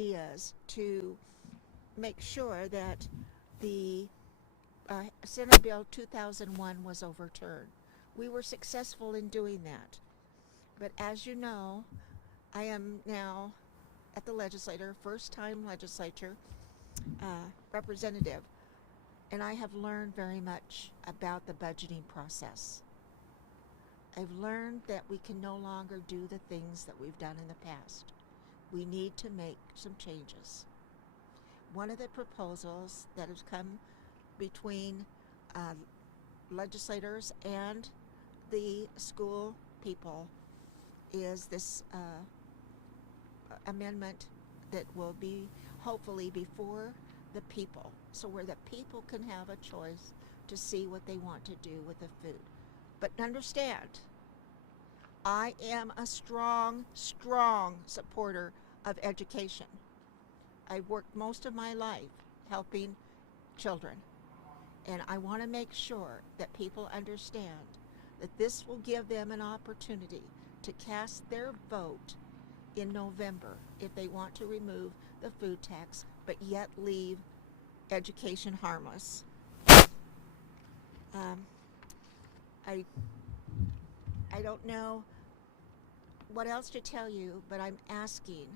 ideas to make sure that the Senate Bill 2001 was overturned. We were successful in doing that. But as you know, I am now at the legislature, first time legislature representative, and I have learned very much about the budgeting process. I've learned that we can no longer do the things that we've done in the past. We need to make some changes. One of the proposals that has come between legislators and the school people is this amendment that will be hopefully before the people, so where the people can have a choice to see what they want to do with the food. But understand, I am a strong supporter of education. I've worked most of my life helping children, and I want to make sure that people understand that this will give them an opportunity to cast their vote in November if they want to remove the food tax but yet leave education harmless. I don't know what else to tell you, but I'm asking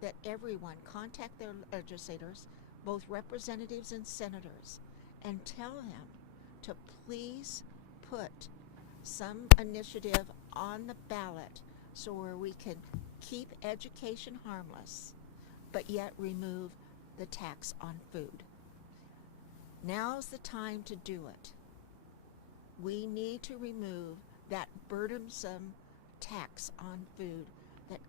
that everyone contact their legislators, both representatives and senators, and tell them to please put some initiative on the ballot so where we can keep education harmless but yet remove the tax on food. Now's the time to do it. We need to remove that burdensome tax on food that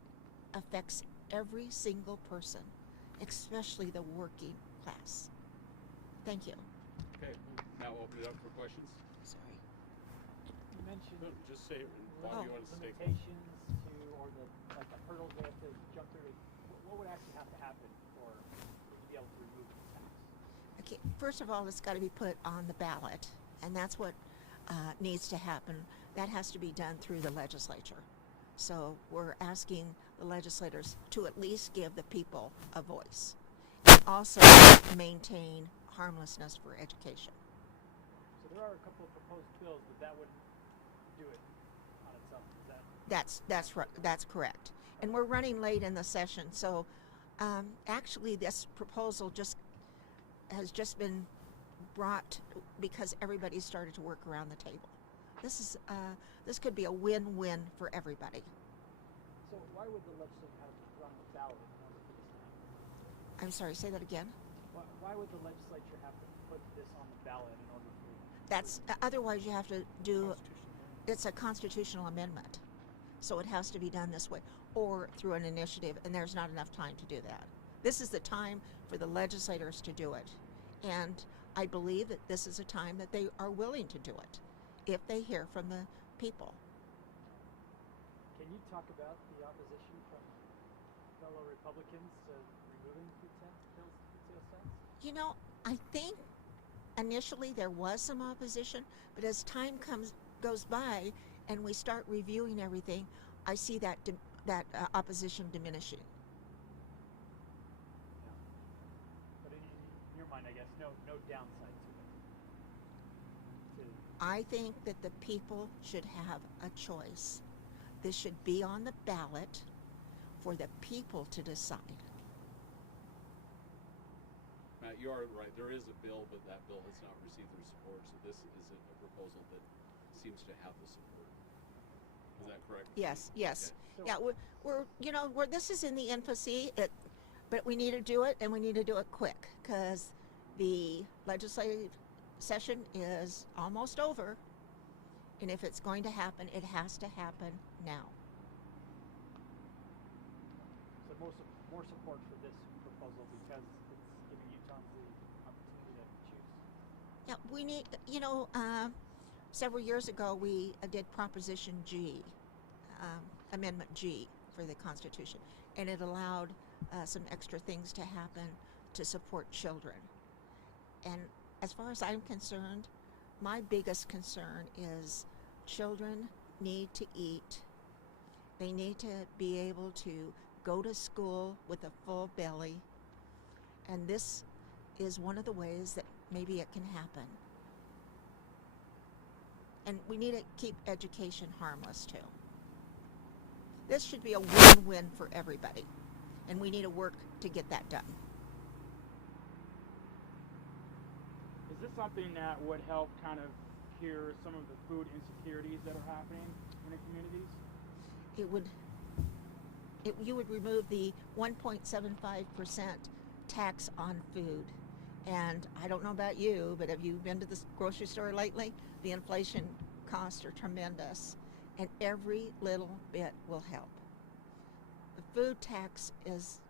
affects every single person, especially the working class. Thank you. Okay, we'll now open it up for questions. Sorry. You mentioned Just say why do you want to say limitations to, or the hurdles they have to jump through. What would actually have to happen for you to be able to remove the tax? Okay, first of all, it's got to be put on the ballot, and that's what needs to happen. That has to be done through the legislature. So we're asking the legislators to at least give the people a voice, and also maintain harmlessness for education. So there are a couple of proposed bills, but that wouldn't do it on itself. Is that? That's correct. And we're running late in the session, so actually this proposal has just been brought because everybody started to work around the table. This could be a win-win for everybody. So why would the legislature have to put on the ballot in order for this to happen? I'm sorry, say that again. Why would the legislature have to put this on the ballot in order for? That's otherwise you have to do. It's a constitutional amendment, so it has to be done this way or through an initiative, and there's not enough time to do that. This is the time for the legislators to do it, and I believe that this is a time that they are willing to do it if they hear from the people. Can you talk about the opposition from fellow Republicans to removing food sales tax? You know, I think initially there was some opposition, but as time goes by and we start reviewing everything, I see that opposition diminishing. Yeah. But in your mind, I guess, no downside to it. I think that the people should have a choice. This should be on the ballot for the people to decide. Matt, you are right. There is a bill, but that bill has not received their support, so this isn't a proposal that seems to have the support. Is that correct? Yes. Okay. Yeah, we're this is in the infancy, but we need to do it, and we need to do it quick because the legislative session is almost over, and if it's going to happen, it has to happen now. So more support for this proposal because it's giving Utahns the opportunity to choose. Yeah, we need, several years ago we did Proposition G, Amendment G for the Constitution, and it allowed some extra things to happen to support children. And as far as I'm concerned, my biggest concern is children need to eat. They need to be able to go to school with a full belly. And this is one of the ways that maybe it can happen. And we need to keep education harmless too. This should be a win-win for everybody. And we need to work to get that done. Is this something that would help kind of cure some of the food insecurities that are happening in the communities? You would remove the 1.75% tax on food. And I don't know about you, but have you been to the grocery store lately? The inflation costs are tremendous, and every little bit will help. The food tax is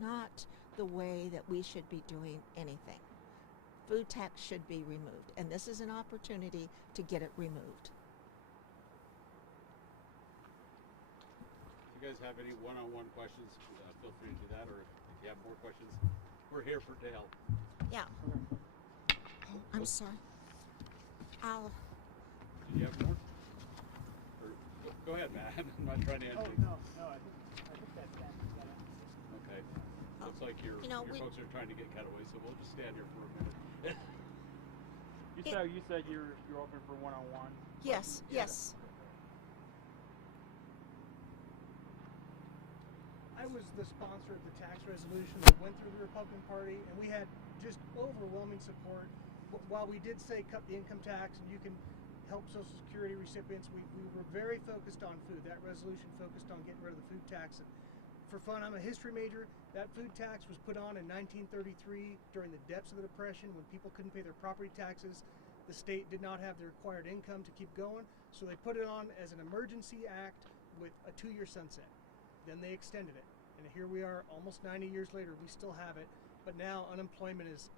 not the way that we should be doing anything. Food tax should be removed, and this is an opportunity to get it removed. If you guys have any one-on-one questions, feel free to do that, or if you have more questions, we're here to help. Yeah. Oh, I'm sorry. Did you have more? Or, go ahead, Matt. I'm not trying to answer. Oh, no, I think that's that. Okay. Looks like your folks are trying to get cutaways, so we'll just stand here for a minute. You said you're open for one-on-one? Yes, yes. I was the sponsor of the tax resolution that went through the Republican Party, and we had just overwhelming support. While we did say cut the income tax and you can help Social Security recipients, we were very focused on food. That resolution focused on getting rid of the food tax. And for fun, I'm a history major. That food tax was put on in 1933 during the depths of the Depression when people couldn't pay their property taxes. The state did not have the required income to keep going, so they put it on as an emergency act with a 2-year sunset. Then they extended it, and here we are almost 90 years later. We still have it, but now unemployment is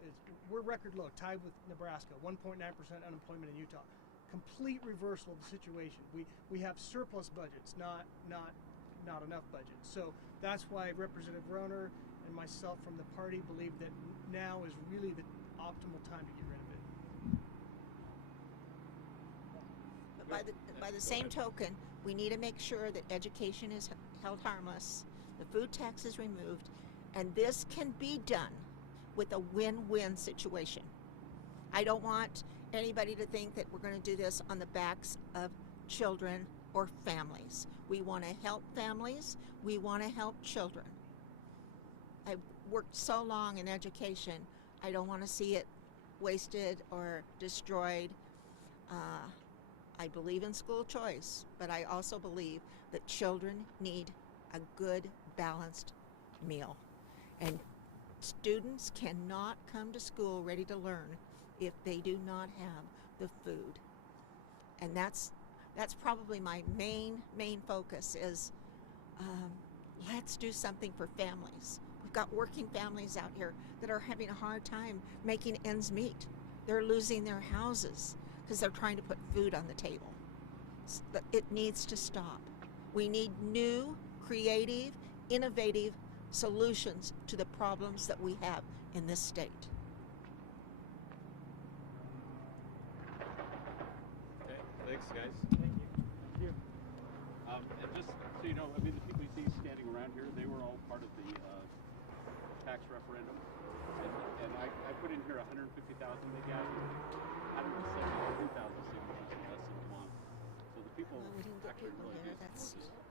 we're record low, tied with Nebraska, 1.9% unemployment in Utah. Complete reversal of the situation. We have surplus budgets, not enough budgets. So that's why Representative Roner and myself from the party believe that now is really the optimal time to get rid of it. But by the same token, we need to make sure that education is held harmless, the food tax is removed, and this can be done with a win-win situation. I don't want anybody to think that we're going to do this on the backs of children or families. We want to help families. We want to help children. I've worked so long in education. I don't want to see it wasted or destroyed. I believe in school choice, but I also believe that children need a good, balanced meal. And students cannot come to school ready to learn if they do not have the food. And that's probably my main focus is let's do something for families. We've got working families out here that are having a hard time making ends meet. They're losing their houses because they're trying to put food on the table. It needs to stop. We need new, creative, innovative solutions to the problems that we have in this state. Okay, thanks, guys. Thank you. And just so you know, I mean, the people you see standing around here, they were all part of the tax referendum. And I put in here 150,000. They gathered 173,000 signatures in less than a month. So the people Well, we didn't get actually people really here. do support That's this.